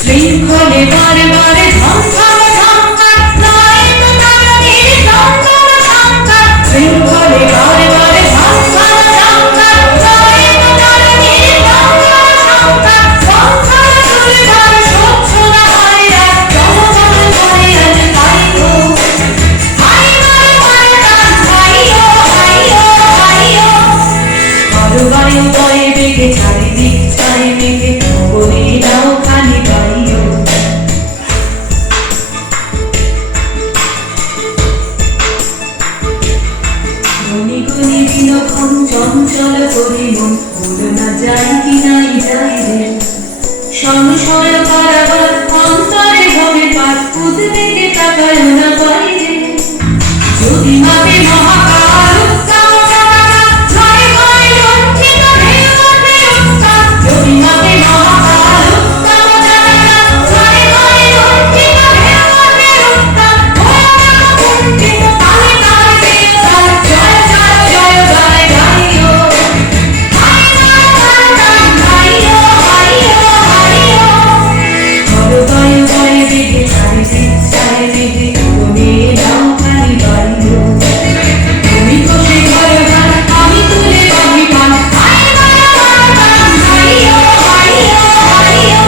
শৃঙ্খলে বারে বারে ঝংকার ঝংকার নয় তো তারাদের ঝংকার ঝংকার শৃঙ্খলে বারে বারে ঝংকার ঝংকার নয় তো তারাদের ঝংকার ঝংকার সংসার তুলে ধর স্বচ্ছ না হয় রাত জনগণ করে আজ ভাইও ভাই ভাই ভাই গান ভাইও ভাইও ভাইও করবায়ু বয়ে বেগে চারিদিক ছাই মেঘে বলি নাও খালি ভাইও গুনি গুনি দিনক্ষণ চঞ্চল করি মন ভুল না যাই কি নাই যাই রে সংশয় কারাগার অন্তরে হবে পার উদ্বেগে তাকায় না বাইরে যদি মাকে মহাকাল উত্তম জানানা জয় হয় লঙ্ঘিত ঢেউ মাঠে উত্তাপ যদি মাকে মহাকাল উত্তম জানানা জয় হয় লঙ্ঘিত ঢেউ মাঠে উত্তাপ ভয়ানক কুণ্ঠিত তালে তালে দিয়ে তাল জয় জয় জয় গায় গাইও হাই গায় গায় গায় গাইও হাইও হাইও করবায়ু বয়ে বেগে চারিদিক ছায় মেঘে তুমি নাও খালি বাইও তুমি কষে ঘর ঘর আমি তুলে বাঁধি পান হাই গায় গায় গায় গাইও হাইও হাইও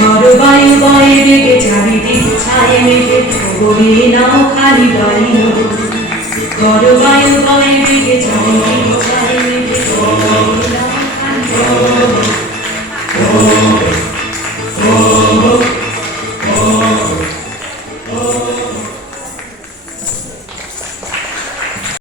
করবায়ু বয়ে বেগে চারিদিক ছায় মেঘে তুমি নাও খালি বাইও করবায়ু বয়ে বেগে চারিদিক